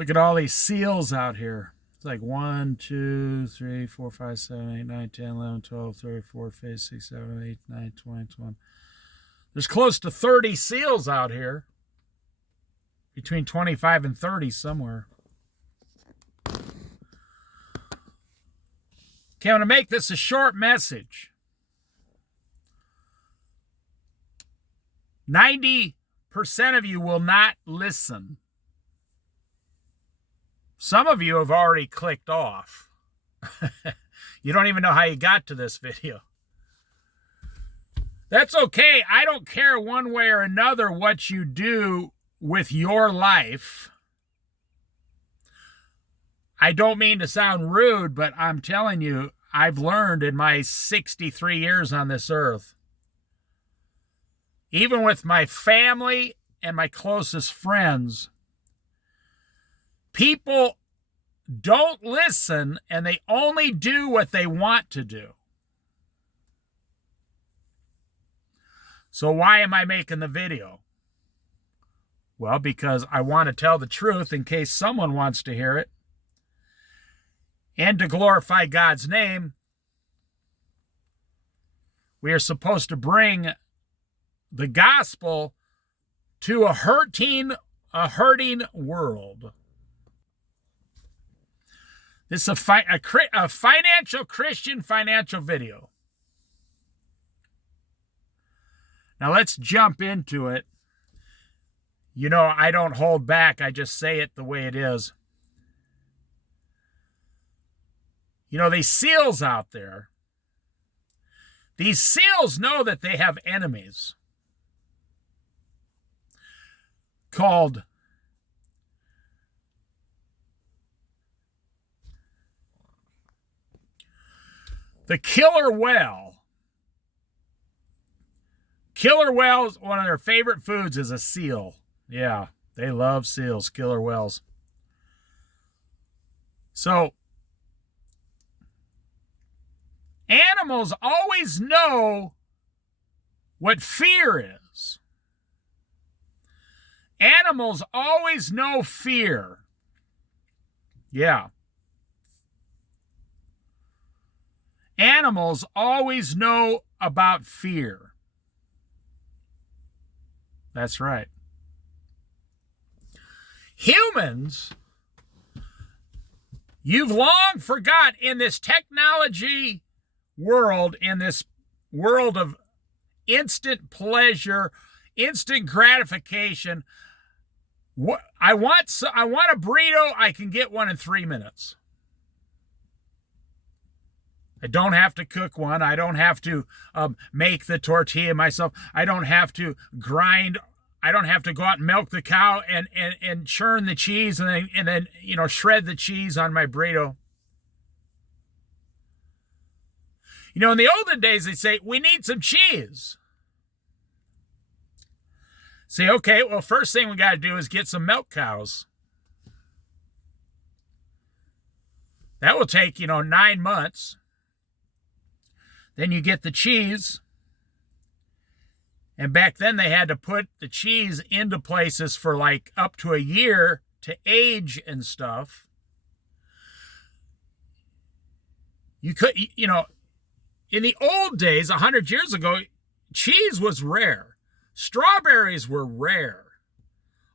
Look at all these seals out here. It's like 1, 2, 3, 4, 5, 7, 8, 9, 10, 11, 12, 13, 14, 15, 16, 17, 18, 19, 20, 21. There's close to 30 seals out here. Between 25 and 30 somewhere. Okay, I'm going to make this a short message. 90% of you will not listen. Some of you have already clicked off. You don't even know how you got to this video. That's okay. I don't care one way or another what you do with your life. I don't mean to sound rude, but I'm telling you, I've learned in my 63 years on this earth, even with my family and my closest friends, people don't listen and they only do what they want to do. So why am I making the video? Well, because I want to tell the truth in case someone wants to hear it. And to glorify God's name, we are supposed to bring the gospel to a hurting world. This is a financial Christian financial video. Now let's jump into it. You know, I don't hold back. I just say it the way it is. You know, these seals out there, these seals know that they have enemies called the killer whale. Killer whales, one of their favorite foods is a seal. Yeah, they love seals, killer whales. So, animals always know what fear is. Animals always know fear. Yeah. Animals always know about fear. That's right. Humans, you've long forgot in this technology world, in this world of instant pleasure, instant gratification. I want a burrito. I can get one in 3 minutes. I don't have to cook one. I don't have to make the tortilla myself. I don't have to grind. I don't have to go out and milk the cow and churn the cheese and then shred the cheese on my burrito. You know, in the olden days, they'd say, we need some cheese. Say, okay, well, first thing we got to do is get some milk cows. That will take, 9 months. Then you get the cheese. And back then they had to put the cheese into places for like up to a year to age and stuff. You could, in the old days, 100 years ago, cheese was rare. Strawberries were rare.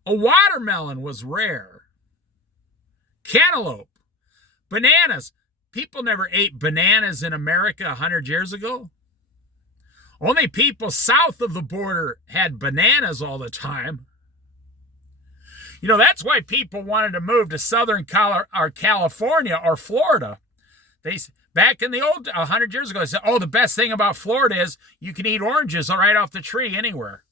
A watermelon was rare. Cantaloupe. Bananas. People never ate bananas in America 100 years ago. Only people south of the border had bananas all the time. That's why people wanted to move to Southern California or Florida. Back in the old 100 years ago, they said, oh, the best thing about Florida is you can eat oranges right off the tree anywhere.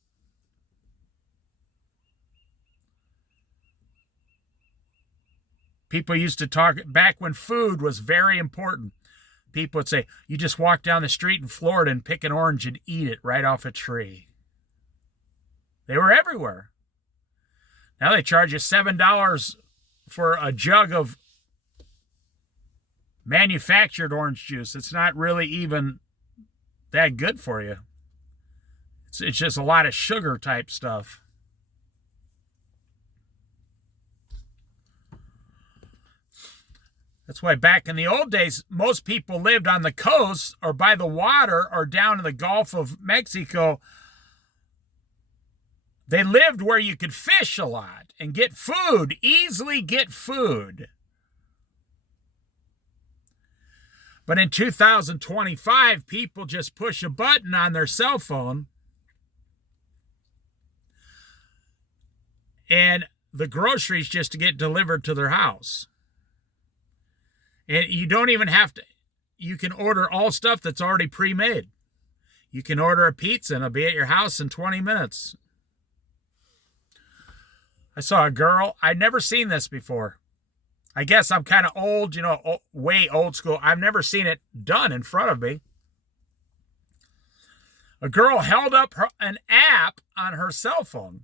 People used to talk back when food was very important. People would say, you just walk down the street in Florida and pick an orange and eat it right off a tree. They were everywhere. Now they charge you $7 for a jug of manufactured orange juice. It's not really even that good for you. It's just a lot of sugar type stuff. That's why back in the old days, most people lived on the coast or by the water or down in the Gulf of Mexico. They lived where you could fish a lot and get food, easily get food. But in 2025, people just push a button on their cell phone and the groceries just get delivered to their house. And you don't even have to, you can order all stuff that's already pre-made. You can order a pizza and it'll be at your house in 20 minutes. I saw a girl, I'd never seen this before. I guess I'm kind of old, way old school. I've never seen it done in front of me. A girl held up an app on her cell phone.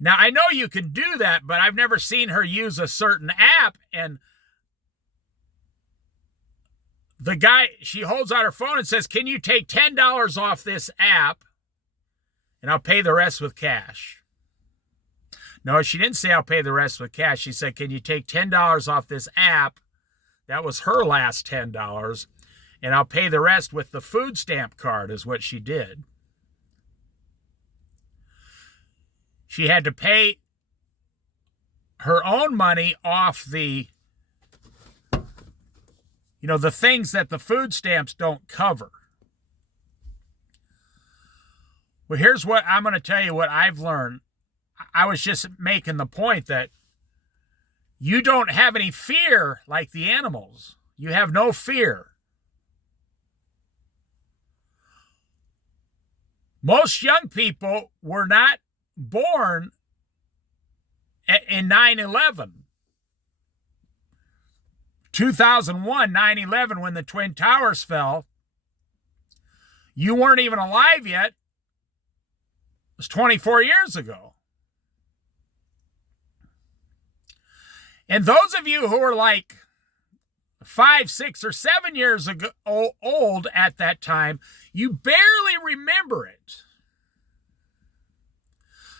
Now, I know you can do that, but I've never seen her use a certain app. And the guy, she holds out her phone and says, "Can you take $10 off this app? And I'll pay the rest with cash." No, she didn't say I'll pay the rest with cash. She said, "Can you take $10 off this app?" That was her last $10. "And I'll pay the rest with the food stamp card," is what she did. She had to pay her own money off the things that the food stamps don't cover. Well, here's what I'm going to tell you what I've learned. I was just making the point that you don't have any fear like the animals. You have no fear. Most young people were not born in 9/11. 2001, 9/11, when the Twin Towers fell, you weren't even alive yet. It was 24 years ago. And those of you who are like 5, 6, or 7 years ago, old at that time, you barely remember it.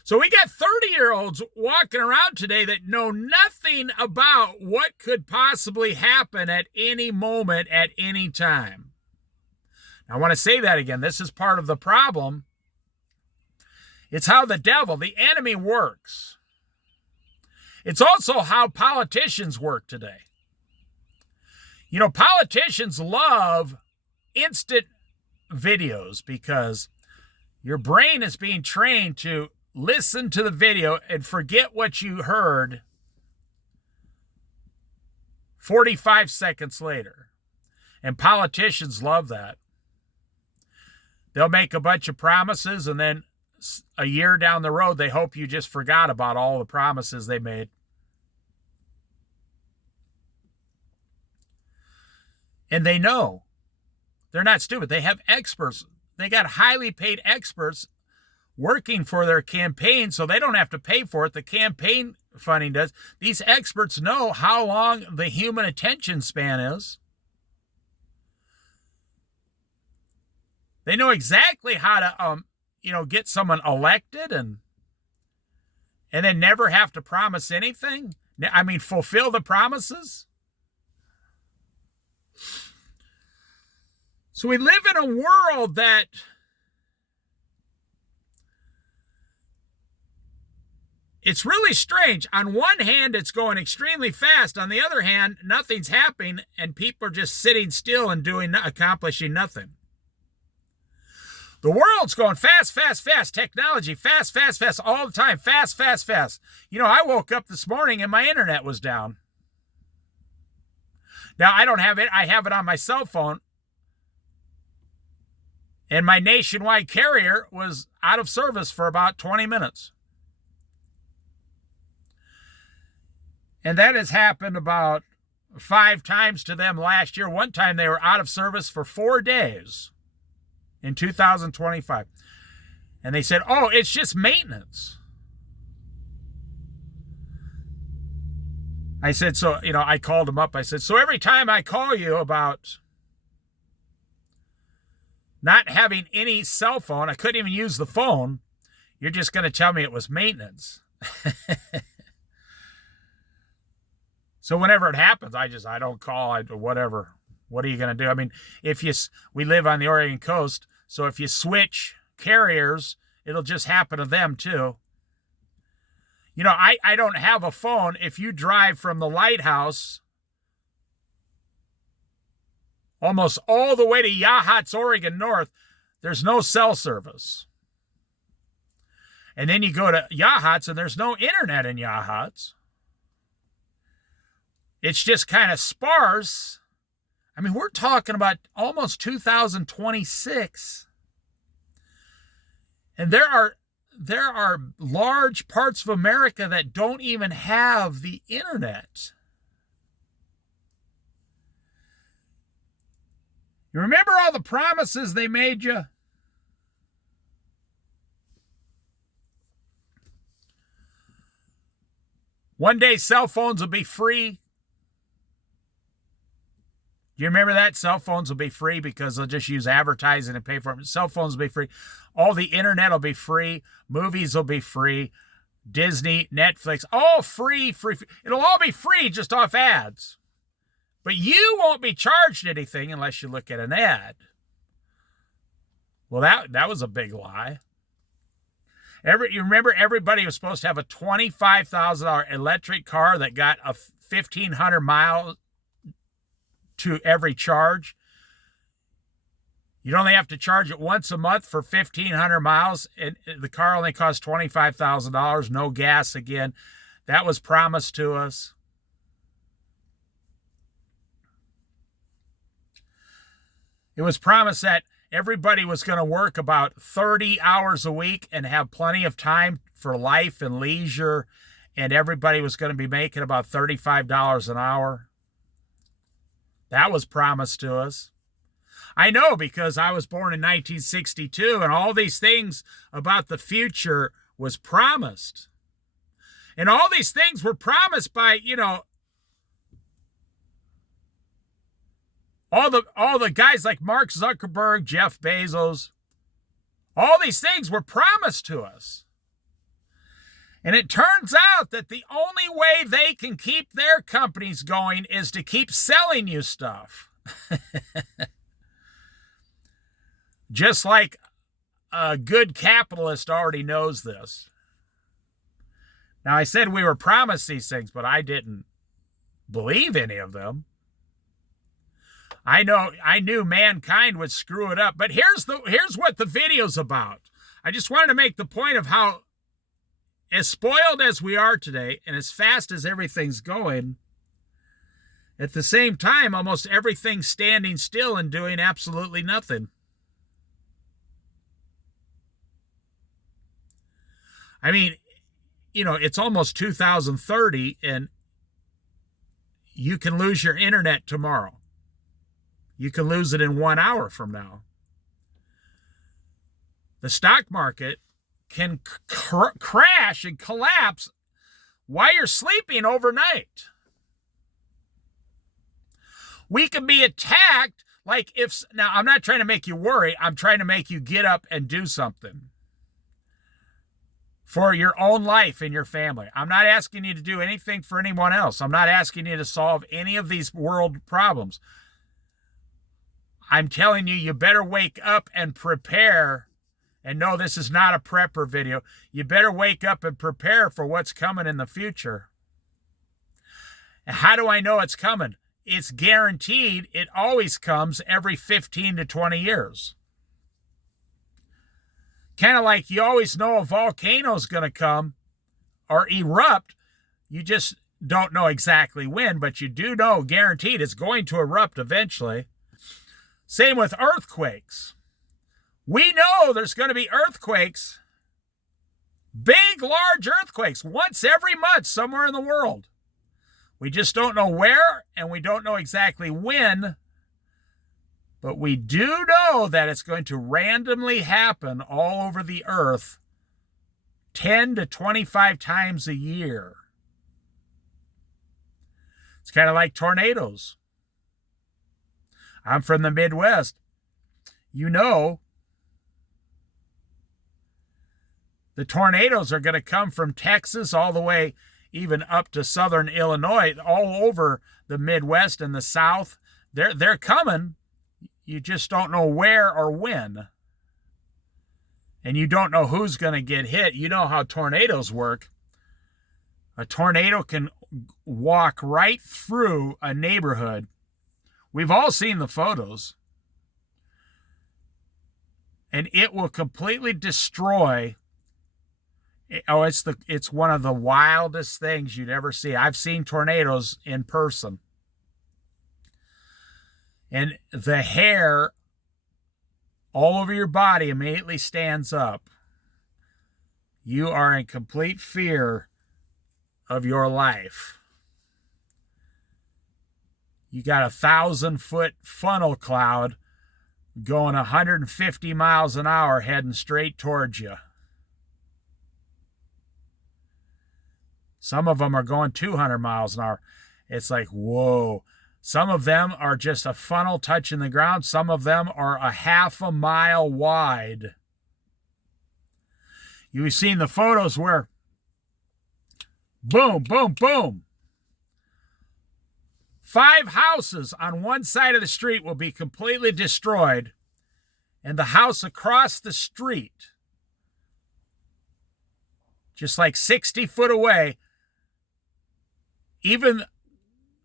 So we got 30-year-olds walking around today that know nothing about what could possibly happen at any moment, at any time. Now, I want to say that again. This is part of the problem. It's how the devil, the enemy, works. It's also how politicians work today. Politicians love instant videos because your brain is being trained to listen to the video and forget what you heard 45 seconds later. And politicians love that. They'll make a bunch of promises and then a year down the road, they hope you just forgot about all the promises they made. And they know. They're not stupid. They have experts. They got highly paid experts working for their campaign, so they don't have to pay for it. The campaign funding does. These experts know how long the human attention span is. They know exactly how to, get someone elected and then never have to promise anything. I mean, fulfill the promises. So we live in a world that it's really strange. On one hand, it's going extremely fast. On the other hand, nothing's happening and people are just sitting still and accomplishing nothing. The world's going fast, fast, fast. Technology, fast, fast, fast, all the time. Fast, fast, fast. I woke up this morning and my internet was down. Now, I don't have it. I have it on my cell phone. And my nationwide carrier was out of service for about 20 minutes. And that has happened about 5 times to them last year. One time they were out of service for 4 days in 2025. And they said, "Oh, it's just maintenance." I said, I called them up. I said, "So every time I call you about not having any cell phone, I couldn't even use the phone, you're just going to tell me it was maintenance." So whenever it happens, I don't call, whatever. What are you going to do? I mean, we live on the Oregon coast, so if you switch carriers, it'll just happen to them too. You know, I don't have a phone. If you drive from the lighthouse almost all the way to Yachats, Oregon North, there's no cell service. And then you go to Yachats and there's no internet in Yachats. It's just kind of sparse. I mean, we're talking about almost 2026. And there are large parts of America that don't even have the internet. You remember all the promises they made you? One day cell phones will be free. Do you remember that? Cell phones will be free because they'll just use advertising and pay for them. Cell phones will be free. All the internet will be free. Movies will be free. Disney, Netflix, all free. It'll all be free just off ads. But you won't be charged anything unless you look at an ad. Well, that was a big lie. You remember everybody was supposed to have a $25,000 electric car that got a 1,500 miles to every charge. You'd only have to charge it once a month for 1,500 miles, and the car only costs $25,000, no gas again. That was promised to us. It was promised that everybody was going to work about 30 hours a week and have plenty of time for life and leisure, and everybody was going to be making about $35 an hour. That was promised to us. I know, because I was born in 1962, and all these things about the future was promised. And all these things were promised by, all the guys like Mark Zuckerberg, Jeff Bezos. All these things were promised to us. And it turns out that the only way they can keep their companies going is to keep selling you stuff. Just like a good capitalist already knows this. Now, I said we were promised these things, but I didn't believe any of them. I knew mankind would screw it up, but here's what the video's about. I just wanted to make the point of how, as spoiled as we are today, and as fast as everything's going, at the same time, almost everything's standing still and doing absolutely nothing. I mean, it's almost 2030, and you can lose your internet tomorrow. You can lose it in 1 hour from now. The stock market can crash and collapse while you're sleeping overnight. We can be attacked now I'm not trying to make you worry. I'm trying to make you get up and do something for your own life and your family. I'm not asking you to do anything for anyone else. I'm not asking you to solve any of these world problems. I'm telling you, you better wake up and prepare. And no, this is not a prepper video. You better wake up and prepare for what's coming in the future. And how do I know it's coming? It's guaranteed. It always comes every 15 to 20 years. Kind of like you always know a volcano's going to come or erupt. You just don't know exactly when, but you do know guaranteed it's going to erupt eventually. Same with earthquakes. We know there's going to be earthquakes, big, large earthquakes, once every month somewhere in the world. We just don't know where, and we don't know exactly when, but we do know that it's going to randomly happen all over the earth 10 to 25 times a year. It's kind of like tornadoes. I'm from the Midwest. The tornadoes are going to come from Texas all the way even up to southern Illinois, all over the Midwest and the South. They're coming. You just don't know where or when. And you don't know who's going to get hit. You know how tornadoes work. A tornado can walk right through a neighborhood. We've all seen the photos. And it will completely destroy. Oh, it's one of the wildest things you'd ever see. I've seen tornadoes in person. And the hair all over your body immediately stands up. You are in complete fear of your life. You got a 1,000-foot funnel cloud going 150 miles an hour heading straight towards you. Some of them are going 200 miles an hour. It's like, whoa. Some of them are just a funnel touching the ground. Some of them are a half a mile wide. You've seen the photos where boom, boom, boom. 5 houses on one side of the street will be completely destroyed, and the house across the street, just like 60 foot away, even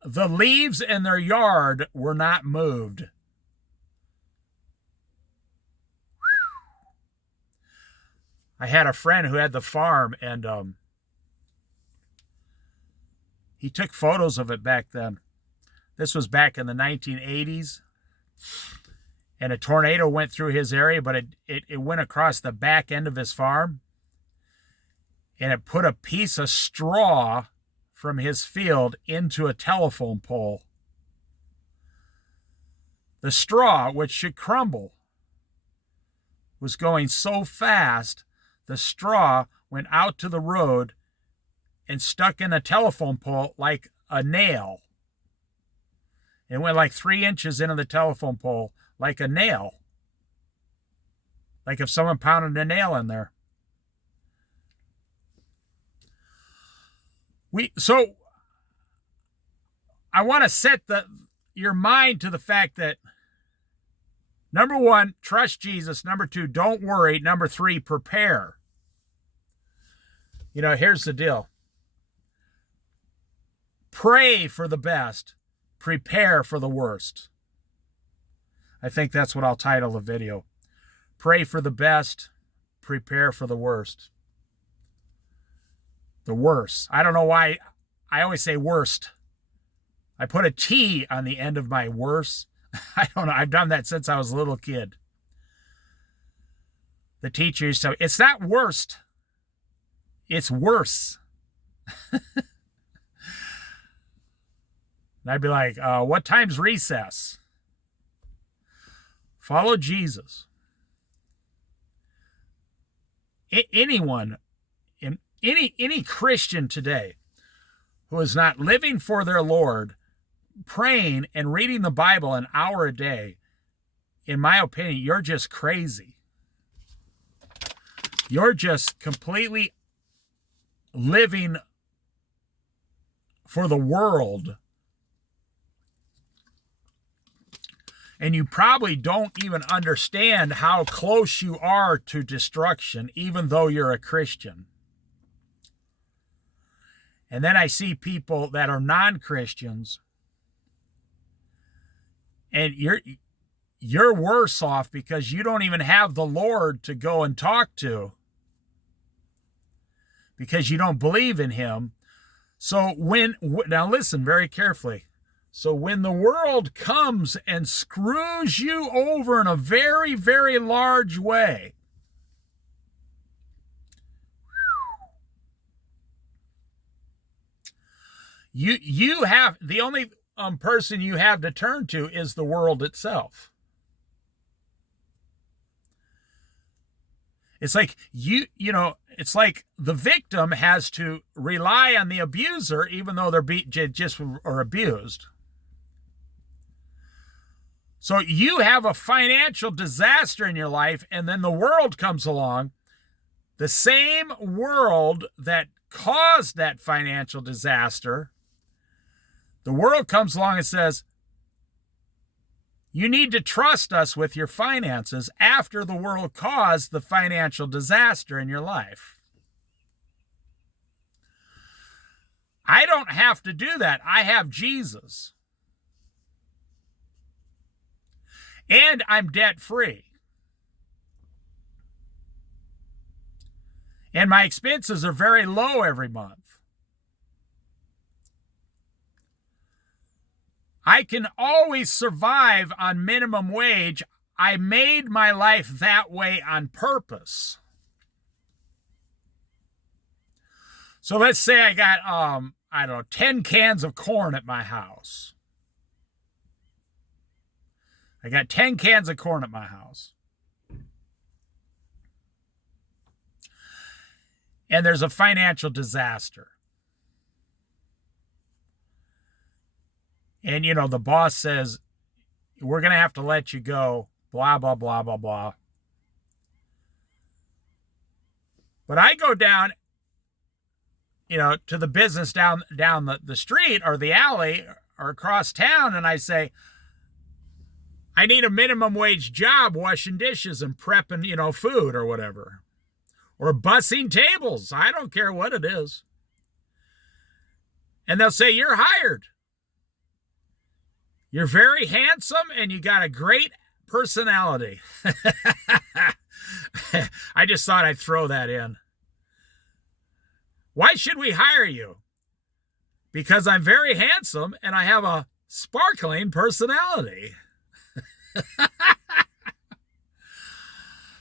the leaves in their yard were not moved. I had a friend who had the farm, and he took photos of it back then. This was back in the 1980s. And a tornado went through his area, but it went across the back end of his farm. And it put a piece of straw from his field into a telephone pole. The straw, which should crumble, was going so fast, the straw went out to the road and stuck in a telephone pole like a nail. It went like 3 inches into the telephone pole like a nail. Like if someone pounded a nail in there. So I want to set your mind to the fact that, number 1, trust Jesus. Number 2, don't worry. Number 3, prepare. Here's the deal. Pray for the best. Prepare for the worst. I think that's what I'll title the video. Pray for the best. Prepare for the worst. The worst. I don't know why I always say worst. I put a T on the end of my worst. I don't know. I've done that since I was a little kid. The teacher used to say, it's not worst. It's worse. And I'd be like, what time's recess? Follow Jesus. Anyone, any Christian today who is not living for their Lord, praying and reading the Bible an hour a day, in my opinion, you're just crazy. You're just completely living for the world. And you probably don't even understand how close you are to destruction, even though you're a Christian. And then I see people that are non-Christians, and you're worse off because you don't even have the Lord to go and talk to, because you don't believe in him. So now listen very carefully. So when the world comes and screws you over in a very, very large way, you have, the only person you have to turn to is the world itself. It's like it's like the victim has to rely on the abuser, even though they're just are abused. So you have a financial disaster in your life, and then the world comes along, the same world that caused that financial disaster, the world comes along and says, you need to trust us with your finances after the world caused the financial disaster in your life. I don't have to do that. I have Jesus. And I'm debt-free. And my expenses are very low every month. I can always survive on minimum wage. I made my life that way on purpose. So let's say I got, 10 cans of corn at my house. I got 10 cans of corn at my house. And there's a financial disaster. And, the boss says, we're going to have to let you go, blah, blah, blah, blah, blah. But I go down, to the business down the street or the alley or across town, and I say, I need a minimum wage job washing dishes and prepping, food or whatever. Or bussing tables. I don't care what it is. And they'll say, you're hired. You're very handsome and you got a great personality. I just thought I'd throw that in. Why should we hire you? Because I'm very handsome and I have a sparkling personality.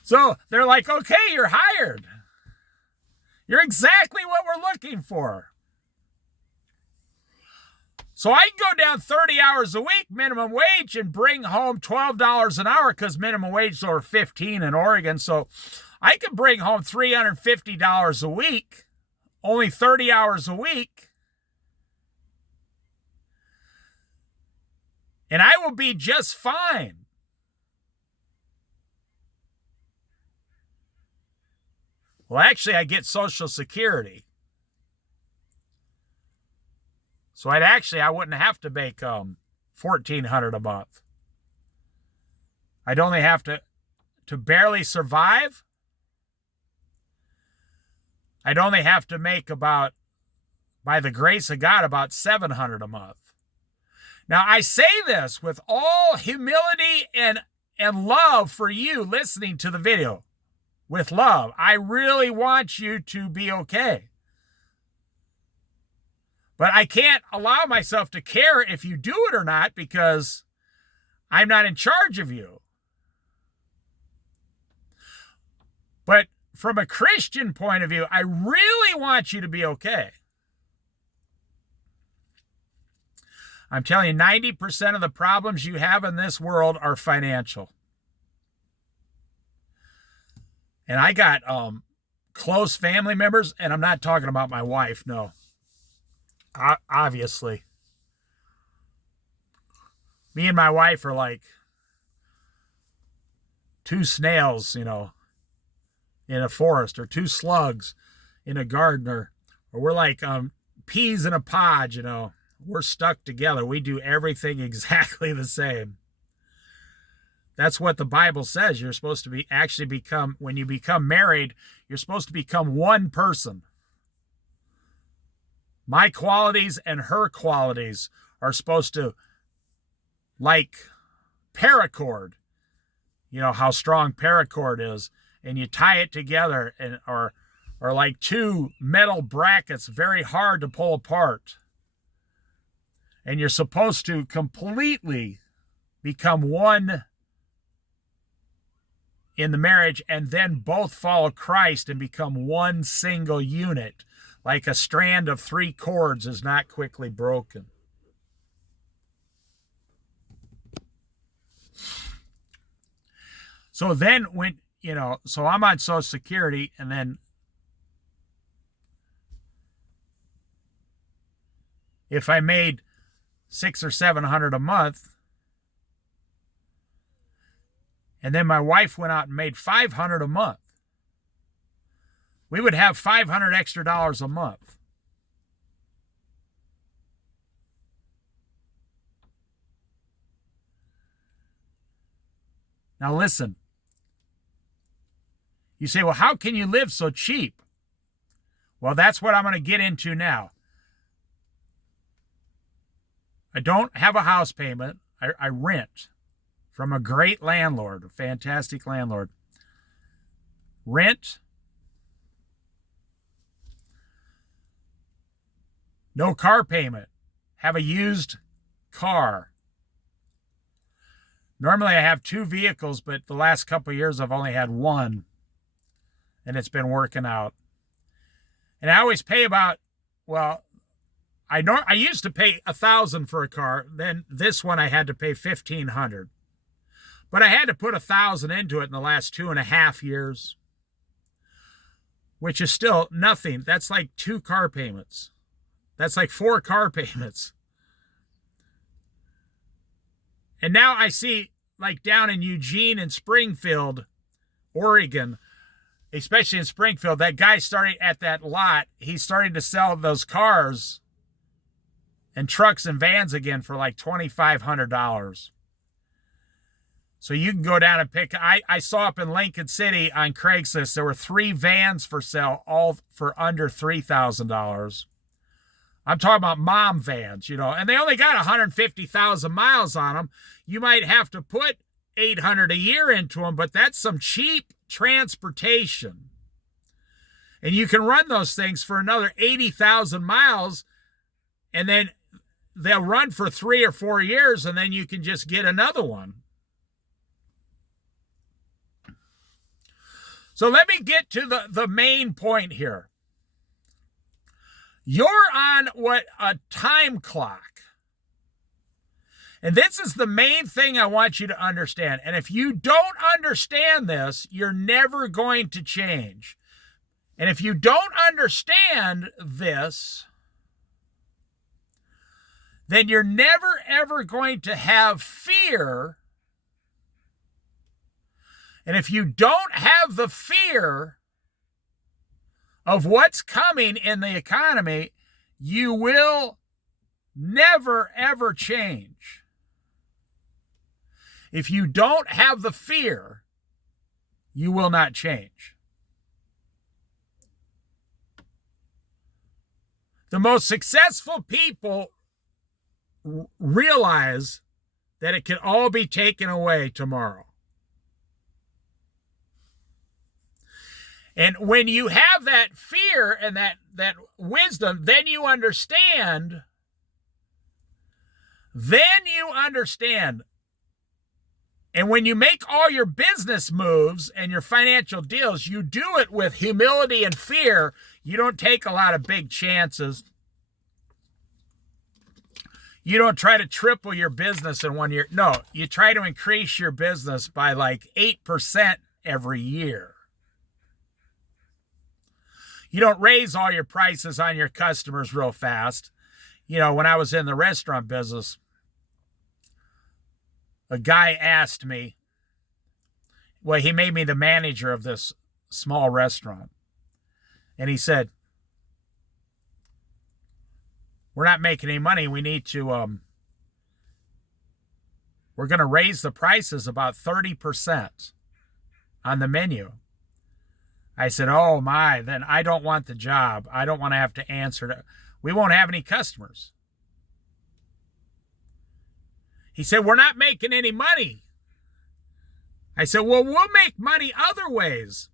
So they're like, okay, you're hired. You're exactly what we're looking for. So I can go down 30 hours a week, minimum wage, and bring home $12 an hour because minimum wage is over $15 in Oregon. So I could bring home $350 a week, only 30 hours a week. And I will be just fine. Well, actually, I get Social Security. So I wouldn't have to make $1,400 a month. I'd only have to barely survive. I'd only have to make about, by the grace of God, about $700 a month. Now, I say this with all humility and love for you listening to the video. With love. I really want you to be okay. But I can't allow myself to care if you do it or not because I'm not in charge of you. But from a Christian point of view, I really want you to be okay. I'm telling you, 90% of the problems you have in this world are financial. And I got close family members, and I'm not talking about my wife, no. Obviously. Me and my wife are like two snails, in a forest, or two slugs in a garden, or we're like peas in a pod, We're stuck together. We do everything exactly the same. That's what the Bible says. You're supposed to when you become married, you're supposed to become one person. My qualities and her qualities are supposed to, like paracord. You know how strong paracord is. And you tie it together, or like two metal brackets, very hard to pull apart. And you're supposed to completely become one in the marriage, and then both follow Christ and become one single unit. Like a strand of 3 cords is not quickly broken. So then so I'm on Social Security, and then if I made $600 or $700 a month, and then my wife went out and made $500 a month. we would have $500 extra a month. Now listen. You say, well, how can you live so cheap? Well, that's what I'm going to get into now. I don't have a house payment. I rent from a great landlord, a fantastic landlord. Rent. No car payment. Have a used car. Normally I have 2 vehicles, but the last couple of years I've only had 1. And it's been working out. And I always pay about, well, I used to pay $1,000 for a car. Then this one I had to pay $1,500. But I had to put $1,000 into it in the last 2.5 years, which is still nothing. That's like 2 car payments. That's like 4 car payments. And now I see, like down in Eugene and Springfield, Oregon, especially in Springfield, that guy starting at that lot, he's starting to sell those cars and trucks and vans again for like $2,500. So you can go down and pick. I saw up in Lincoln City on Craigslist, there were 3 vans for sale, all for under $3,000. I'm talking about mom vans, and they only got 150,000 miles on them. You might have to put $800 a year into them, but that's some cheap transportation. And you can run those things for another 80,000 miles, and then they'll run for 3 or 4 years, and then you can just get another one. So let me get to the main point here. You're on a time clock. And this is the main thing I want you to understand. And if you don't understand this, you're never going to change. And if you don't understand this, then you're never, ever going to have fear. And if you don't have the fear of what's coming in the economy, you will never, ever change. If you don't have the fear, you will not change. The most successful people realize that it can all be taken away tomorrow. And when you have that fear and that wisdom, then you understand. And when you make all your business moves and your financial deals, you do it with humility and fear. You don't take a lot of big chances. You don't try to triple your business in 1 year. No, you try to increase your business by like 8% every year. You don't raise all your prices on your customers real fast. When I was in the restaurant business, a guy asked me, well, he made me the manager of this small restaurant. And he said, we're not making any money. We need to, we're going to raise the prices about 30% on the menu. I said, oh my, then I don't want the job. I don't want to have to answer. We won't have any customers. He said, we're not making any money. I said, well, we'll make money other ways,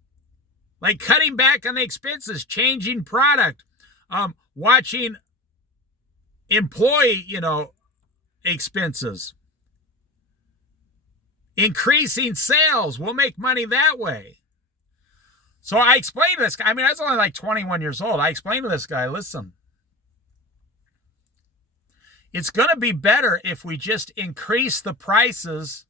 like cutting back on the expenses, changing product, watching employee, expenses, increasing sales. We'll make money that way. So I explained to this guy, I was only like 21 years old. I explained to this guy, listen, it's going to be better if we just increase the prices.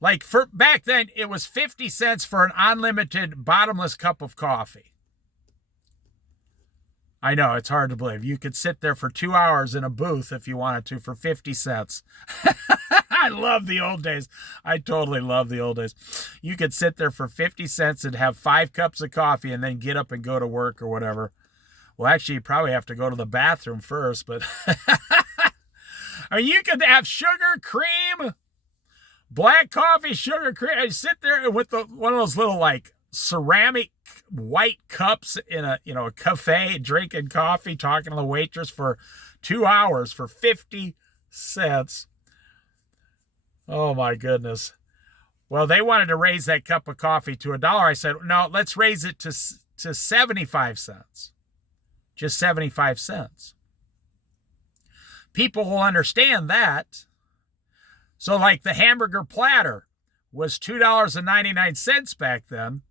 Like back then, it was 50 cents for an unlimited bottomless cup of coffee. I know, it's hard to believe. You could sit there for 2 hours in a booth if you wanted to for 50 cents. I love the old days. I totally love the old days. You could sit there for 50 cents and have 5 cups of coffee and then get up and go to work or whatever. Well, actually, you probably have to go to the bathroom first, but I mean, you could have sugar, cream, black coffee, sugar, cream. I sit there with one of those little like ceramic white cups in a cafe, drinking coffee, talking to the waitress for 2 hours for 50 cents. Oh my goodness. Well, they wanted to raise that cup of coffee to $1. I said, no, let's raise it to 75 cents. Just 75 cents. People will understand that. So like the hamburger platter was $2.99 back then.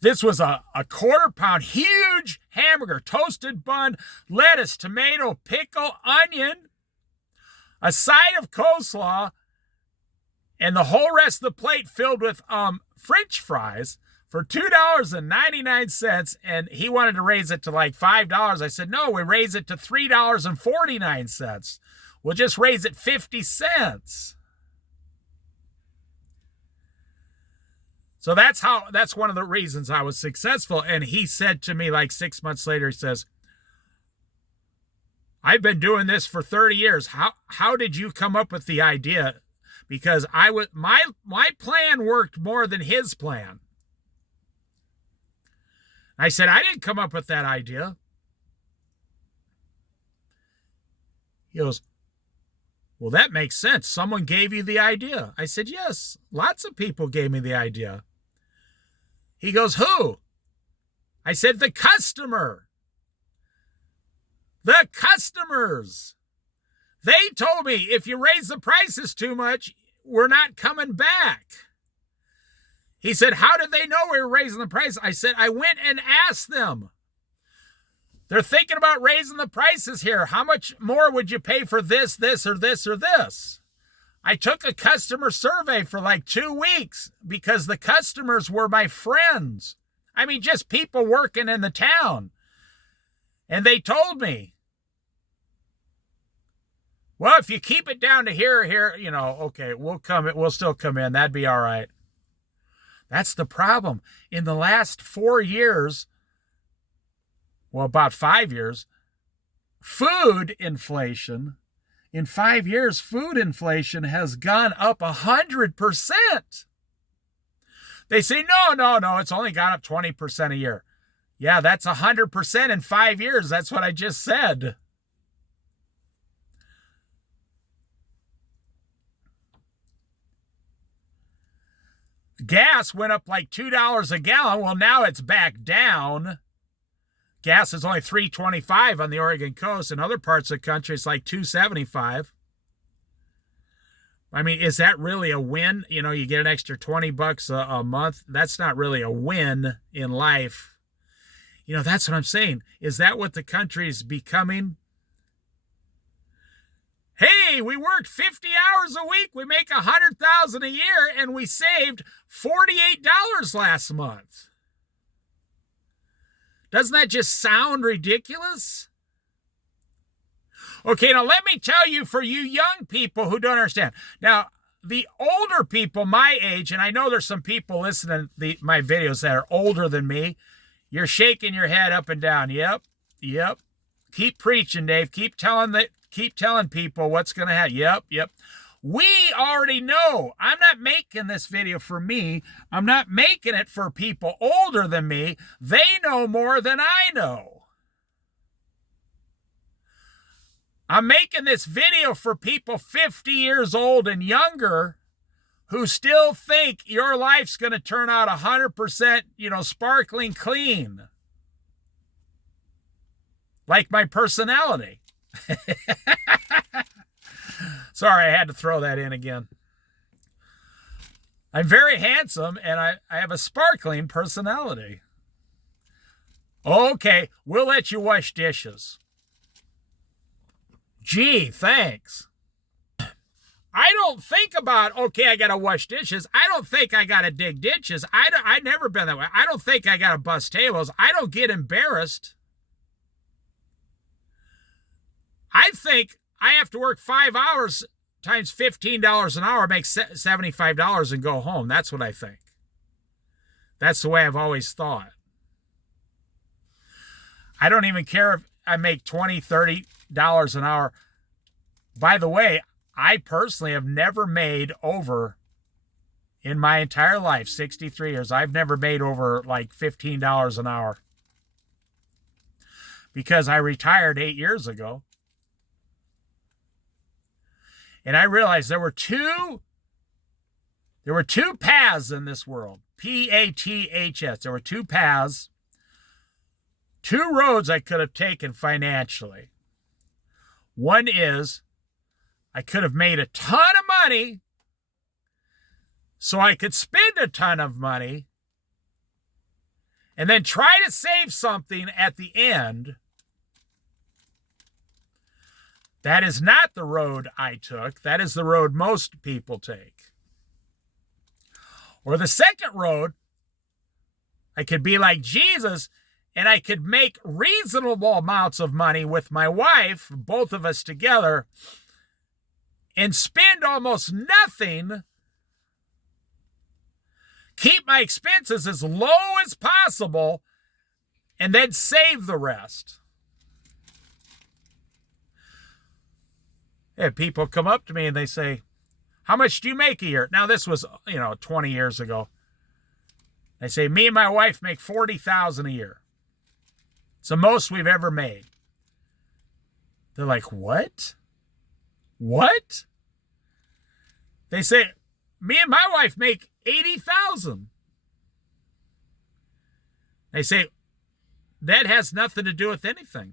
This was a quarter-pound, huge hamburger, toasted bun, lettuce, tomato, pickle, onion, a side of coleslaw, and the whole rest of the plate filled with French fries for $2.99. And he wanted to raise it to like $5. I said, no, we raise it to $3.49. We'll just raise it 50 cents. So that's one of the reasons I was successful. And he said to me like 6 months later, he says, I've been doing this for 30 years. How did you come up with the idea? Because my plan worked more than his plan. I said, I didn't come up with that idea. He goes, well, that makes sense. Someone gave you the idea. I said, yes, lots of people gave me the idea. He goes, who? I said, the customer. The customers. They told me if you raise the prices too much, we're not coming back. He said, how did they know we were raising the price? I said, I went and asked them. They're thinking about raising the prices here. How much more would you pay for this, this, or this, or this? I took a customer survey for like 2 weeks because the customers were my friends. I mean, just people working in the town. And they told me, well, if you keep it down to here, okay, we'll still come in. That'd be all right. That's the problem. In the last 4 years, well, about 5 years, food inflation, in 5 years, food inflation has gone up 100%. They say, no, it's only gone up 20% a year. Yeah, that's 100% in 5 years. That's what I just said. Gas went up like $2 a gallon. Well, now it's back down. Gas is only $3.25 on the Oregon coast. In other parts of the country, it's like $2.75. I mean, is that really a win? You get an extra $20 a month. That's not really a win in life. That's what I'm saying. Is that what the country is becoming? Hey, we worked 50 hours a week. We make $100,000 a year, and we saved $48 last month. Doesn't that just sound ridiculous? Okay, now let me tell you, for you young people who don't understand. Now, the older people my age, and I know there's some people listening to my videos that are older than me, you're shaking your head up and down. Yep. Keep preaching, Dave. Keep telling people what's going to happen. Yep. We already know. I'm not making this video for me. I'm not making it for people older than me. They know more than I know. I'm making this video for people 50 years old and younger who still think your life's going to turn out 100%, sparkling clean. Like my personality. Sorry, I had to throw that in again. I'm very handsome, and I have a sparkling personality. Okay, we'll let you wash dishes. Gee, thanks. I don't think about, okay, I got to wash dishes. I don't think I got to dig ditches. I've never been that way. I don't think I got to bust tables. I don't get embarrassed. I think I have to work 5 hours times $15 an hour makes $75 and go home. That's what I think. That's the way I've always thought. I don't even care if I make $20, $30 an hour. By the way, I personally have never made over, in my entire life, 63 years, I've never made over like $15 an hour. Because I retired 8 years ago. And I realized there were two paths in this world. P-A-T-H-S. There were two paths, two roads I could have taken financially. One is I could have made a ton of money so I could spend a ton of money and then try to save something at the end. That is not the road I took. That is the road most people take. Or the second road, I could be like Jesus and I could make reasonable amounts of money with my wife, both of us together, and spend almost nothing, keep my expenses as low as possible, and then save the rest. And people come up to me and they say, how much do you make a year? Now, this was, 20 years ago. They say, me and my wife make $40,000 a year. It's the most we've ever made. They're like, what? What? They say, me and my wife make $80,000. They say, that has nothing to do with anything.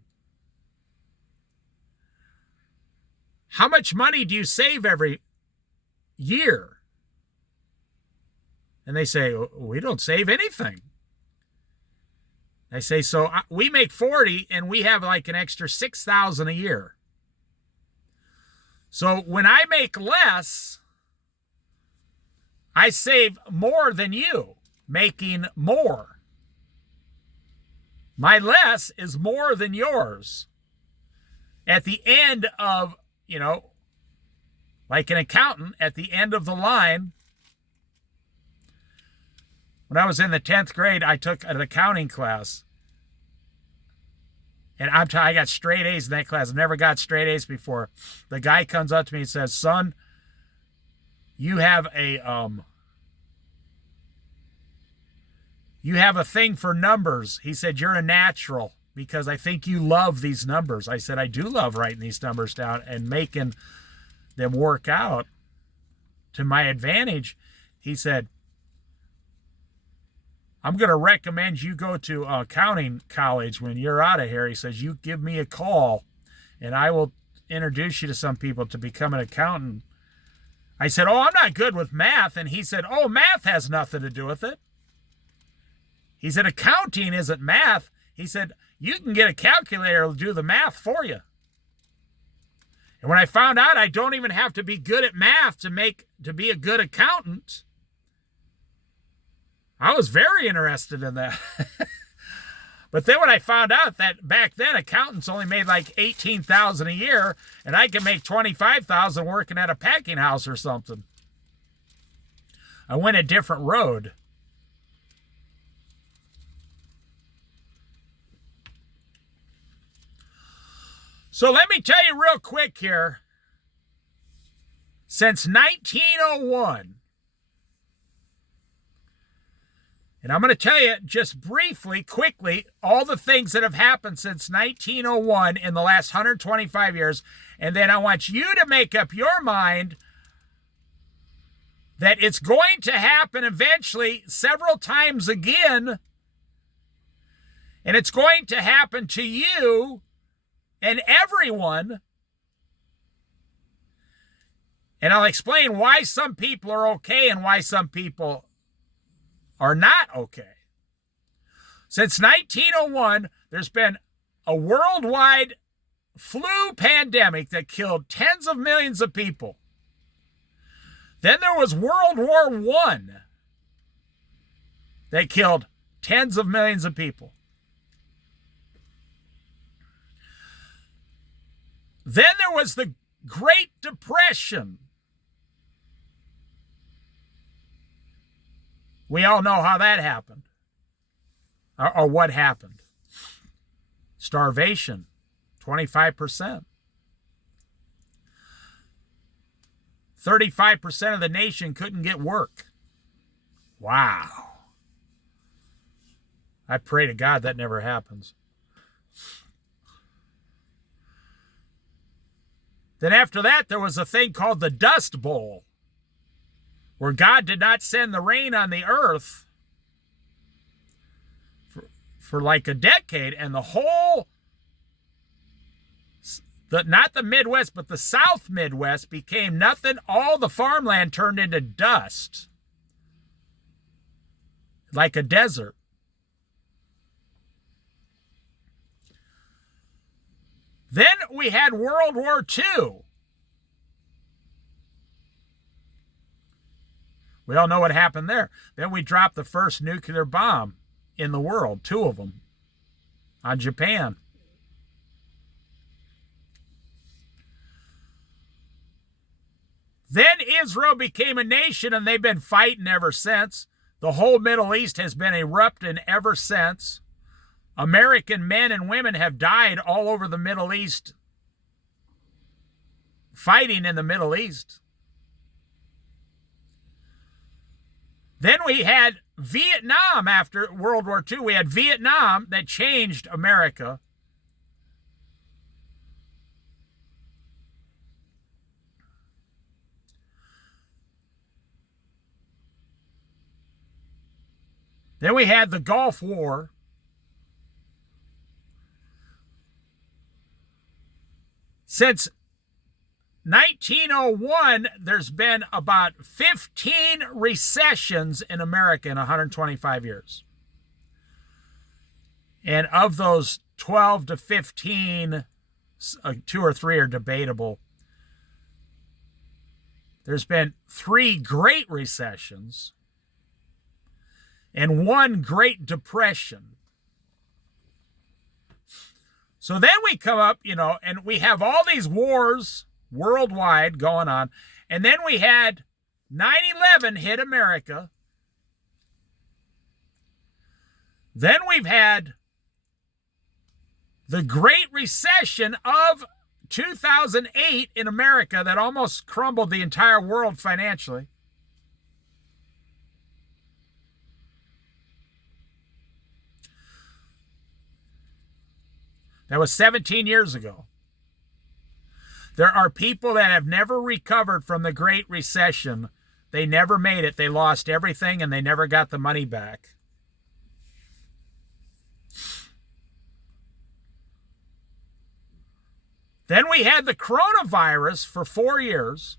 How much money do you save every year? And they say, we don't save anything. I say, so we make 40 and we have like an extra 6,000 a year. So when I make less, I save more than you, making more. My less is more than yours. At the end of, like an accountant, at the end of the line, when I was in the 10th grade, I took an accounting class. And I got straight A's in that class. I never got straight A's before. The guy comes up to me and says, son, you have a thing for numbers. He said, you're a natural because I think you love these numbers. I said, I do love writing these numbers down and making them work out to my advantage. He said, I'm going to recommend you go to accounting college when you're out of here. He says, you give me a call and I will introduce you to some people to become an accountant. I said, oh, I'm not good with math. And he said, oh, math has nothing to do with it. He said, accounting isn't math. He said, you can get a calculator to do the math for you. And when I found out I don't even have to be good at math to be a good accountant, I was very interested in that. But then when I found out that back then accountants only made like $18,000 a year and I could make $25,000 working at a packing house or something, I went a different road. So let me tell you real quick here. Since 1901, and I'm going to tell you just briefly, quickly, all the things that have happened since 1901 in the last 125 years. And then I want you to make up your mind that it's going to happen eventually several times again. And it's going to happen to you and everyone. And I'll explain why some people are okay and why some people are not okay. Since 1901, there's been a worldwide flu pandemic that killed tens of millions of people. Then there was World War I that killed tens of millions of people. Then there was the Great Depression. We all know how that happened, or what happened. Starvation, 25%. 35% of the nation couldn't get work. Wow. I pray to God that never happens. Then after that, there was a thing called the Dust Bowl, where God did not send the rain on the earth for like a decade, and the whole, not the Midwest, but the South Midwest became nothing. All the farmland turned into dust, like a desert. Then we had World War II. We all know what happened there. Then we dropped the first nuclear bomb in the world, 2 of them, on Japan. Then Israel became a nation, and they've been fighting ever since. The whole Middle East has been erupting ever since. American men and women have died all over the Middle East, fighting in the Middle East. Then we had Vietnam after World War II. We had Vietnam that changed America. Then we had the Gulf War. Since 1901, there's been about 15 recessions in America in 125 years. And of those 12 to 15, 2 or 3 are debatable. There's been 3 Great Recessions and 1 Great Depression. So then we come up, and we have all these wars worldwide going on. And then we had 9/11 hit America. Then we've had the Great Recession of 2008 in America that almost crumbled the entire world financially. That was 17 years ago. There are people that have never recovered from the Great Recession. They never made it. They lost everything, and they never got the money back. Then we had the coronavirus for 4 years.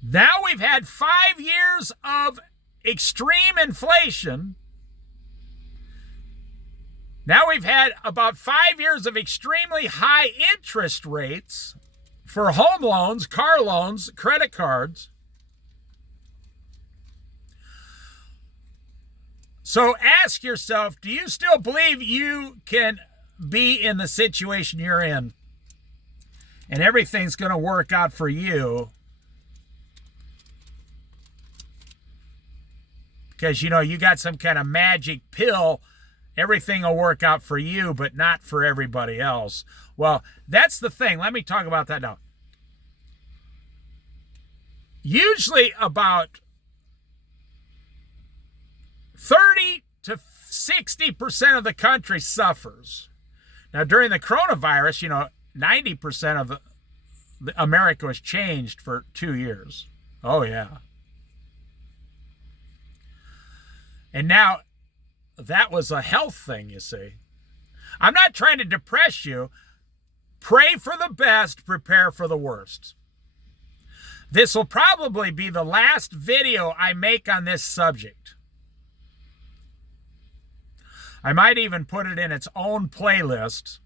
Now we've had 5 years of extreme inflation. Now we've had about 5 years of extremely high interest rates for home loans, car loans, credit cards. So ask yourself, do you still believe you can be in the situation you're in and everything's going to work out for you? Because, you got some kind of magic pill. Everything will work out for you, but not for everybody else. Well, that's the thing. Let me talk about that now. Usually about 30 to 60% of the country suffers. Now, during the coronavirus, 90% of America was changed for 2 years. Oh, yeah. And now, that was a health thing, you see. I'm not trying to depress you. Pray for the best, prepare for the worst. This will probably be the last video I make on this subject. I might even put it in its own playlist.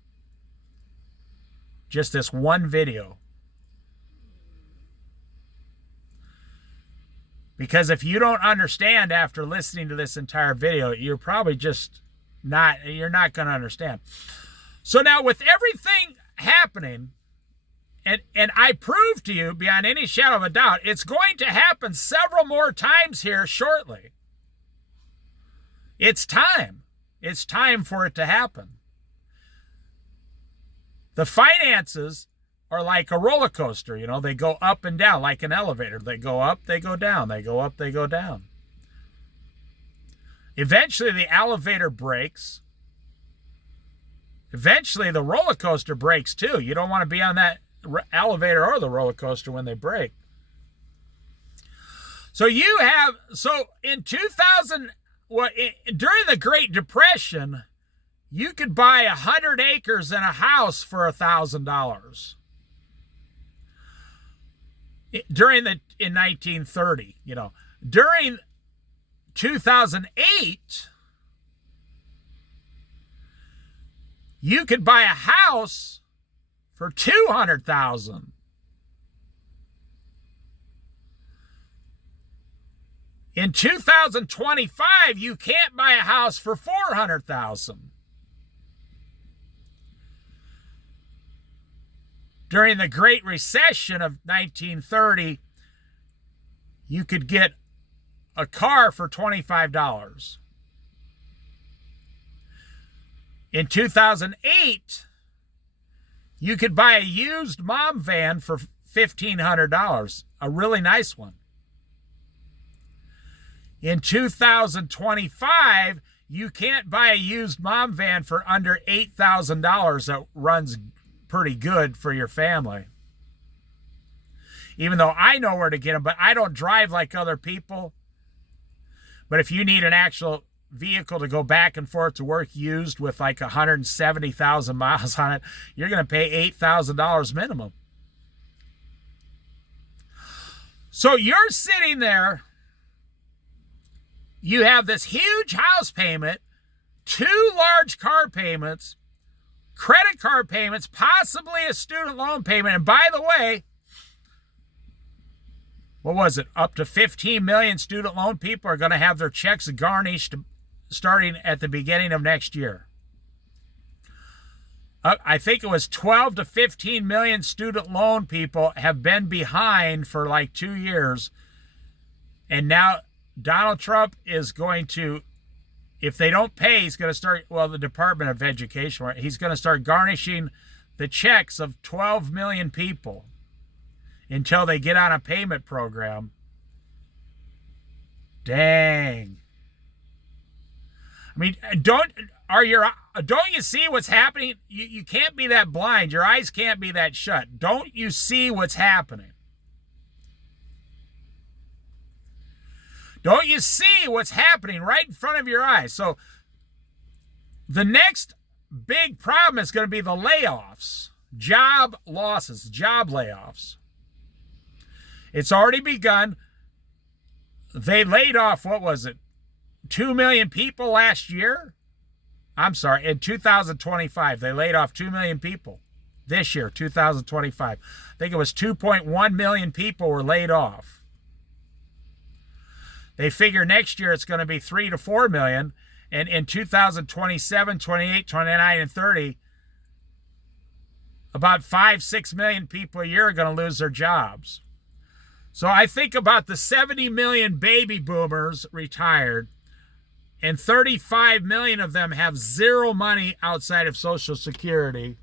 Just this one video. Because if you don't understand after listening to this entire video, you're probably just you're not going to understand. So now with everything happening, and I prove to you beyond any shadow of a doubt, it's going to happen several more times here shortly. It's time. It's time for it to happen. The finances are like a roller coaster, you know, they go up and down like an elevator. They go up, they go down, they go up, they go down. Eventually the elevator breaks. Eventually the roller coaster breaks too. You don't want to be on that elevator or the roller coaster when they break. So in 2000, during the Great Depression, you could buy 100 acres and a house for $1,000. In 1930, you know, during 2008, you could buy a house for $200,000. In 2025, you can't buy a house for $400,000. During the Great Recession of 1930, you could get a car for $25. In 2008, you could buy a used mom van for $1,500, a really nice one. In 2025, you can't buy a used mom van for under $8,000 that runs pretty good for your family. Even though I know where to get them, but I don't drive like other people. But if you need an actual vehicle to go back and forth to work used with like 170,000 miles on it, you're going to pay $8,000 minimum. So you're sitting there, you have this huge house payment, 2 large car payments, credit card payments, possibly a student loan payment. And by the way, what was it? Up to 15 million student loan people are going to have their checks garnished starting at the beginning of next year. I think it was 12 to 15 million student loan people have been behind for like 2 years. And now Donald Trump is going to, if they don't pay, he's going to start, well, the Department of Education, he's going to start garnishing the checks of 12 million people until they get on a payment program. Dang. I mean, don't you see what's happening? You can't be that blind. Your eyes can't be that shut. Don't you see what's happening? Don't you see what's happening right in front of your eyes? So the next big problem is going to be the layoffs, job losses, job layoffs. It's already begun. They laid off, what was it, 2 million people last year? I'm sorry, in 2025, they laid off 2 million people. This year, 2025. I think it was 2.1 million people were laid off. They figure next year it's going to be 3 to 4 million. And in 2027, 28, 29, and 30, about 5-6 million people a year are going to lose their jobs. So I think about the 70 million baby boomers retired, and 35 million of them have zero money outside of Social Security.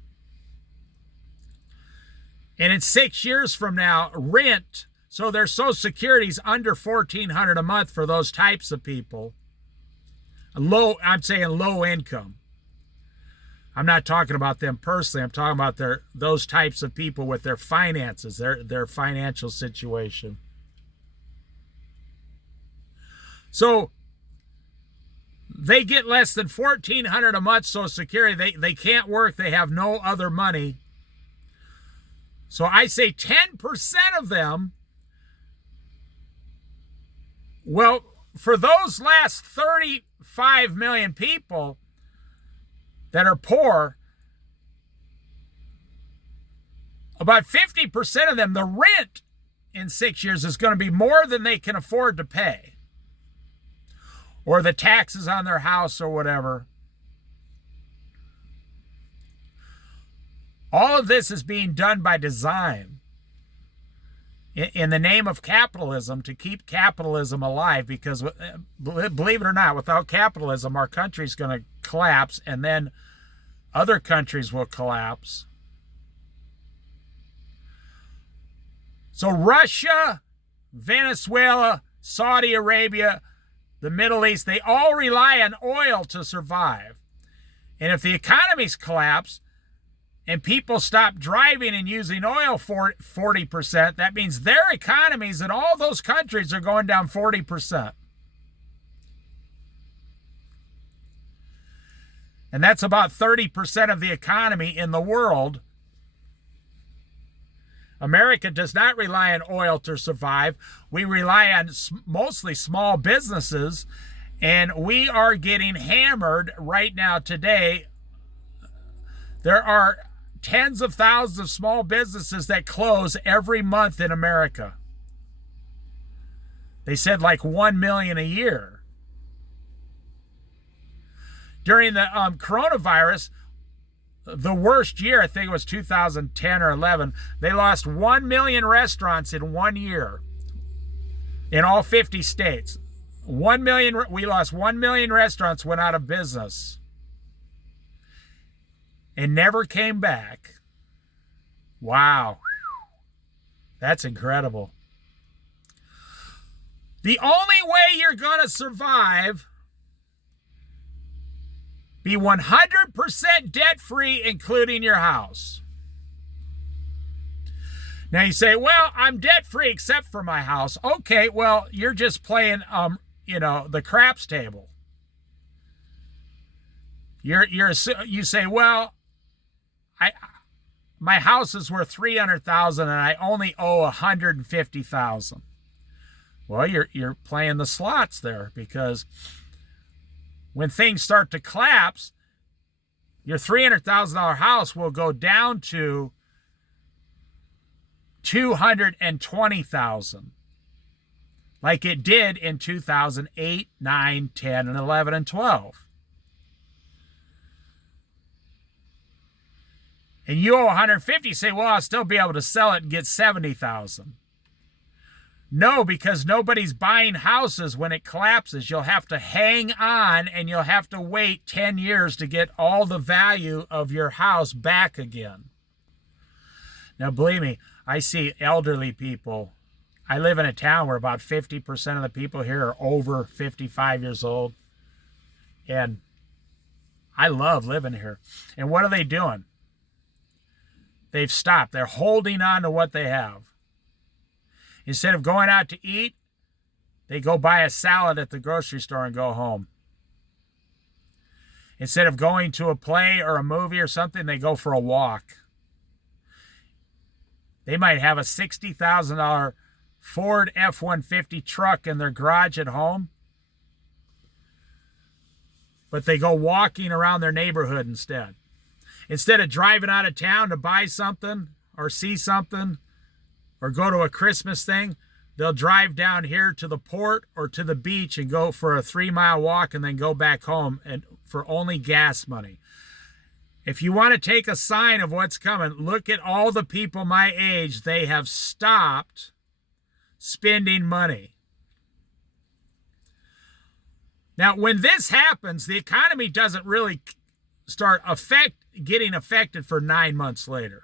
And in 6 years from now, rent, so their Social Security is under $1,400 a month for those types of people. I'm saying low income. I'm not talking about them personally. I'm talking about those types of people with their finances, their financial situation. So they get less than $1,400 a month Social Security. They can't work. They have no other money. So I say 10% of them, well, for those last 35 million people that are poor, about 50% of them, the rent in 6 years is going to be more than they can afford to pay, or the taxes on their house or whatever. All of this is being done by design in the name of capitalism, to keep capitalism alive, because believe it or not, without capitalism, our country's going to collapse, and then other countries will collapse. So Russia, Venezuela, Saudi Arabia, the Middle East, they all rely on oil to survive. And if the economies collapse and people stop driving and using oil for 40%, that means their economies in all those countries are going down 40%. And that's about 30% of the economy in the world. America does not rely on oil to survive. We rely on mostly small businesses, and we are getting hammered right now today. There are tens of thousands of small businesses that close every month in America. They said like 1 million a year. During the coronavirus, the worst year, I think it was 2010 or 11, they lost 1 million restaurants in 1 year in all 50 states. 1 million, we lost 1 million restaurants, went out of business and never came back. Wow. That's incredible. The only way you're going to survive, be 100% debt-free, including your house. Now you say, well, I'm debt-free except for my house. Okay, well, you're just playing, the craps table. You say, well, my house is worth $300,000 and I only owe $150,000. Well, you're playing the slots there, because when things start to collapse, your $300,000 house will go down to $220,000, like it did in 2008, 9, 10, and 11, and 12. And you owe $150,000, say, well, I'll still be able to sell it and get $70,000. No, because nobody's buying houses when it collapses. You'll have to hang on, and you'll have to wait 10 years to get all the value of your house back again. Now, believe me, I see elderly people. I live in a town where about 50% of the people here are over 55 years old. And I love living here. And what are they doing? They've stopped. They're holding on to what they have. Instead of going out to eat, they go buy a salad at the grocery store and go home. Instead of going to a play or a movie or something, they go for a walk. They might have a $60,000 Ford F-150 truck in their garage at home, but they go walking around their neighborhood instead. Instead of driving out of town to buy something or see something, or go to a Christmas thing, they'll drive down here to the port or to the beach and go for a 3-mile walk and then go back home, and for only gas money. If you want to take a sign of what's coming, look at all the people my age. They have stopped spending money. Now, when this happens, the economy doesn't really start getting affected for 9 months later.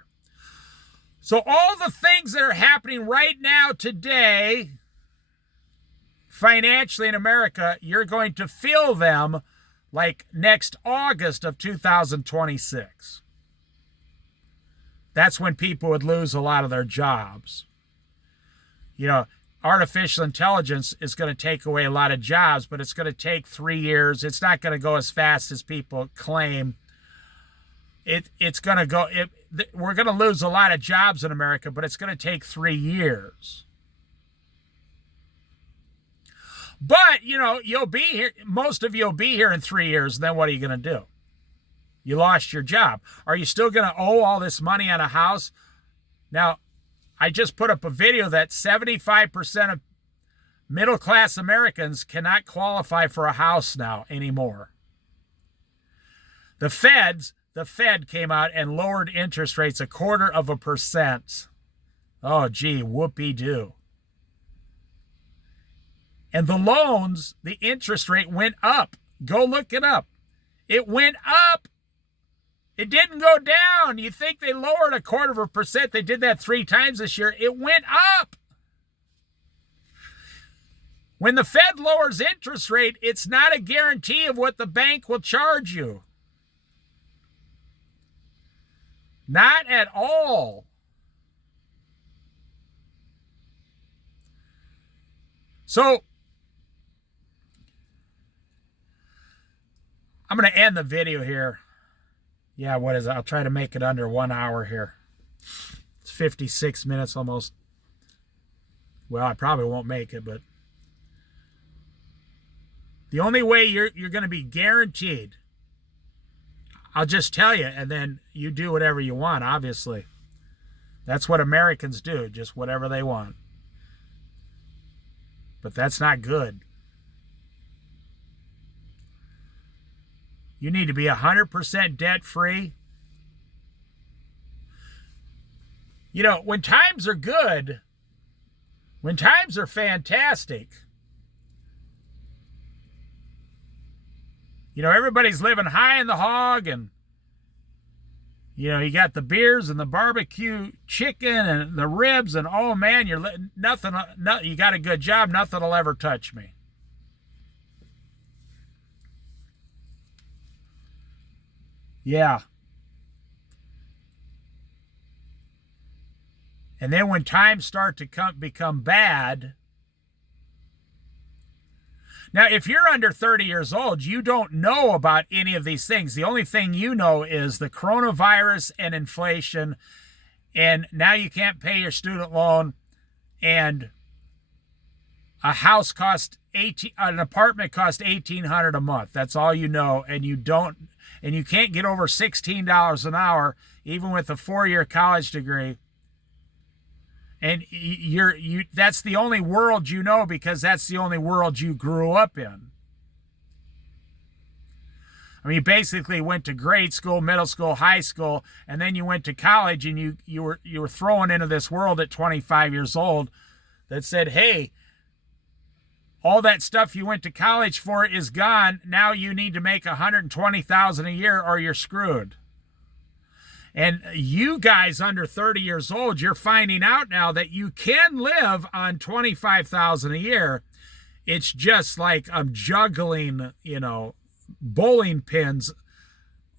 So all the things that are happening right now today, financially in America, you're going to feel them like next August of 2026. That's when people would lose a lot of their jobs. Artificial intelligence is going to take away a lot of jobs, but it's going to take 3 years. It's not going to go as fast as people claim. It's going to go... we're going to lose a lot of jobs in America, but it's going to take 3 years. But, you'll be here. Most of you will be here in 3 years. And then what are you going to do? You lost your job. Are you still going to owe all this money on a house? Now, I just put up a video that 75% of middle-class Americans cannot qualify for a house now anymore. The Fed came out and lowered interest rates 0.25%. Oh, gee, whoopee-doo. And the loans, the interest rate went up. Go look it up. It went up. It didn't go down. You think they lowered 0.25%? They did that 3 times this year. It went up. When the Fed lowers interest rate, it's not a guarantee of what the bank will charge you. Not at all. So, I'm going to end the video here. Yeah, what is it? I'll try to make it under 1 hour here. It's 56 minutes almost. Well, I probably won't make it, but the only way you're going to be guaranteed, I'll just tell you, and then you do whatever you want, obviously. That's what Americans do, just whatever they want. But that's not good. You need to be 100% debt-free. You know, when times are good, when times are fantastic, you know, everybody's living high in the hog, and, you know, you got the beers and the barbecue chicken and the ribs, and, oh, man, you got a good job, nothing will ever touch me. Yeah. And then when times start to become bad. Now, if you're under 30 years old, you don't know about any of these things. The only thing you know is the coronavirus and inflation. And now you can't pay your student loan. And a house an apartment costs $1,800 a month. That's all you know. And you can't get over $16 an hour, even with a 4-year college degree. And that's the only world you know, because that's the only world you grew up in. I mean, you basically went to grade school, middle school, high school, and then you went to college, and you were thrown into this world at 25 years old that said, hey, all that stuff you went to college for is gone. Now you need to make $120,000 a year or you're screwed. And you guys under 30 years old, you're finding out now that you can live on $25,000 a year. It's just like I'm juggling, you know, bowling pins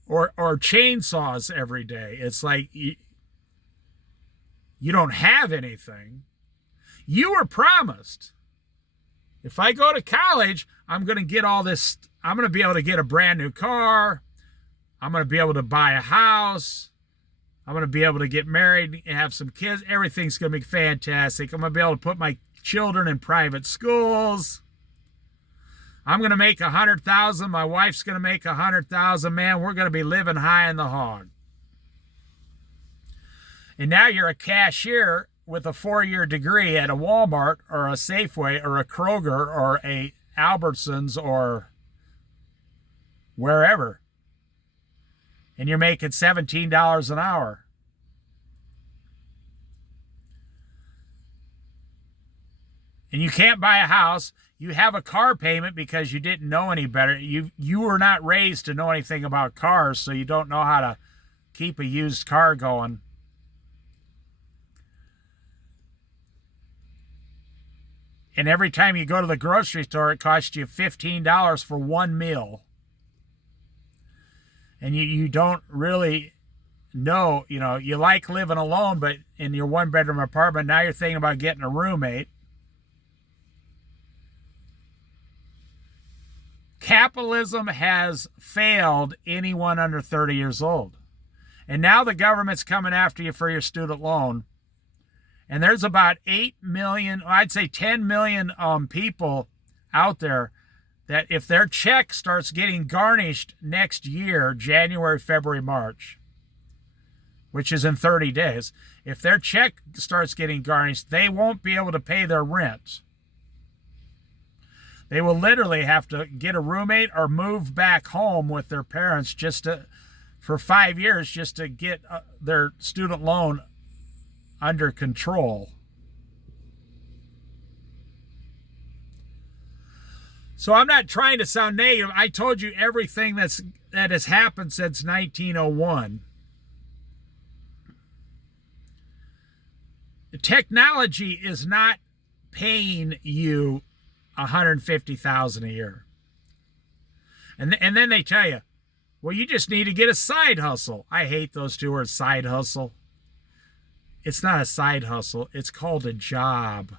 or chainsaws every day. It's like you don't have anything. You were promised, if I go to college, I'm going to get all this. I'm going to be able to get a brand new car. I'm going to be able to buy a house. I'm going to be able to get married and have some kids. Everything's going to be fantastic. I'm going to be able to put my children in private schools. I'm going to make $100,000. My wife's going to make $100,000. Man, we're going to be living high in the hog. And now you're a cashier with a 4-year degree at a Walmart or a Safeway or a Kroger or a Albertsons or wherever. And you're making $17 an hour. And you can't buy a house. You have a car payment because you didn't know any better. You were not raised to know anything about cars, so you don't know how to keep a used car going. And every time you go to the grocery store, it costs you $15 for one meal. And you don't really know, you know, you like living alone, but in your 1-bedroom apartment, now you're thinking about getting a roommate. Capitalism has failed anyone under 30 years old. And now the government's coming after you for your student loan. And there's about 8 million, I'd say 10 million people out there that if their check starts getting garnished next year, January, February, March, which is in 30 days, if their check starts getting garnished, they won't be able to pay their rent. They will literally have to get a roommate or move back home with their parents for 5 years just to get their student loan under control. So I'm not trying to sound negative. I told you everything that has happened since 1901. Technology is not paying you $150,000 a year. And then they tell you, well, you just need to get a side hustle. I hate those two words, side hustle. It's not a side hustle. It's called a job.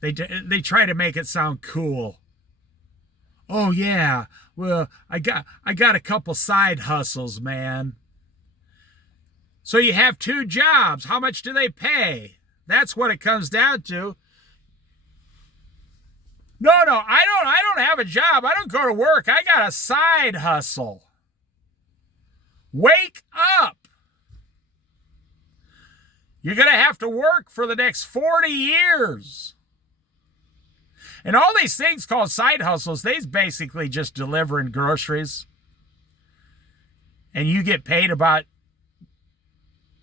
They try to make it sound cool. Oh yeah, well, I got a couple side hustles, man. So you have 2 jobs. How much do they pay? That's what it comes down to. No, I don't have a job. I don't go to work. I got a side hustle. Wake up. You're going to have to work for the next 40 years. And all these things called side hustles, they's basically just delivering groceries. And you get paid about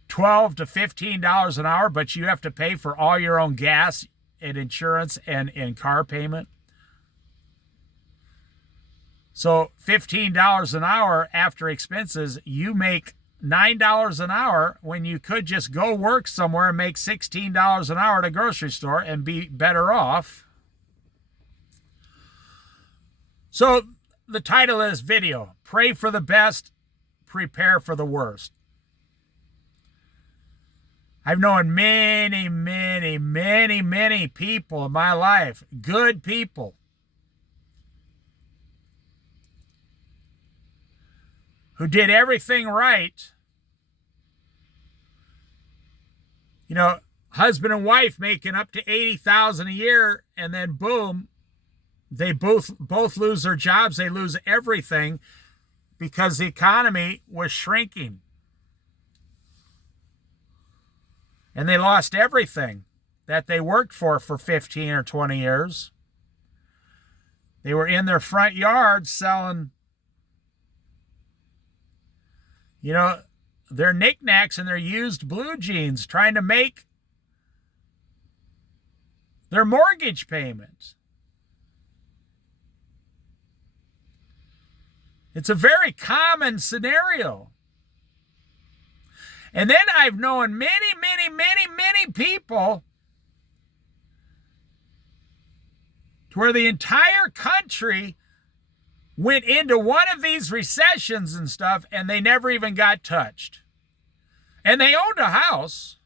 $12 to $15 an hour, but you have to pay for all your own gas and insurance and car payment. So $15 an hour after expenses, you make $9 an hour when you could just go work somewhere and make $16 an hour at a grocery store and be better off. So the title of this video, Pray for the Best, Prepare for the Worst. I've known many, many, many, many people in my life, good people, who did everything right. You know, husband and wife making up to $80,000 a year, and then boom, they both lose their jobs. They lose everything because the economy was shrinking. And they lost everything that they worked for 15 or 20 years. They were in their front yard selling, you know, their knickknacks and their used blue jeans, trying to make their mortgage payment. It's a very common scenario. And then I've known many, many, many, many people to where the entire country went into one of these recessions and stuff, and they never even got touched. And they owned a house.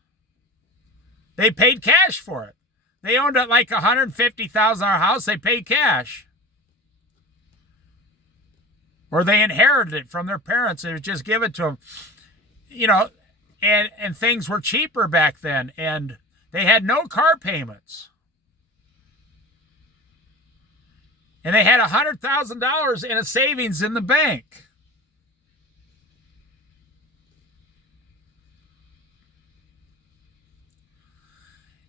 They paid cash for it. They owned it like a $150,000 house. They paid cash. Or they inherited it from their parents. It was just given to them. You know, and things were cheaper back then. And they had no car payments. And they had $100,000 in a savings in the bank.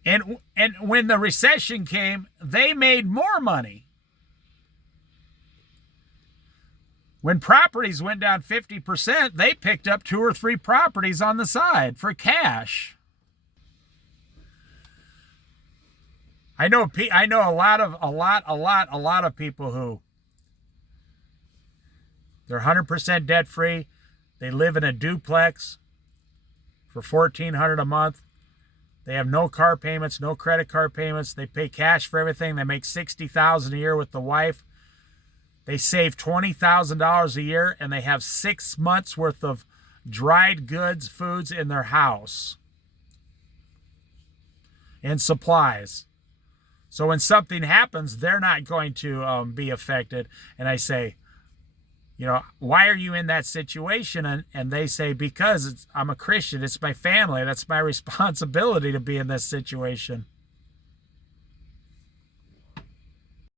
And when the recession came, they made more money. When properties went down 50%, they picked up 2 or 3 properties on the side for cash. I know a lot of people who they're 100% debt free. They live in a duplex for $1,400 a month. They have no car payments, no credit card payments. They pay cash for everything. They make $60,000 a year with the wife. They save $20,000 a year, and they have 6 months worth of dried goods, foods in their house and supplies. So when something happens, they're not going to be affected. And I say, you know, why are you in that situation? And they say, because I'm a Christian. It's my family. That's my responsibility to be in this situation.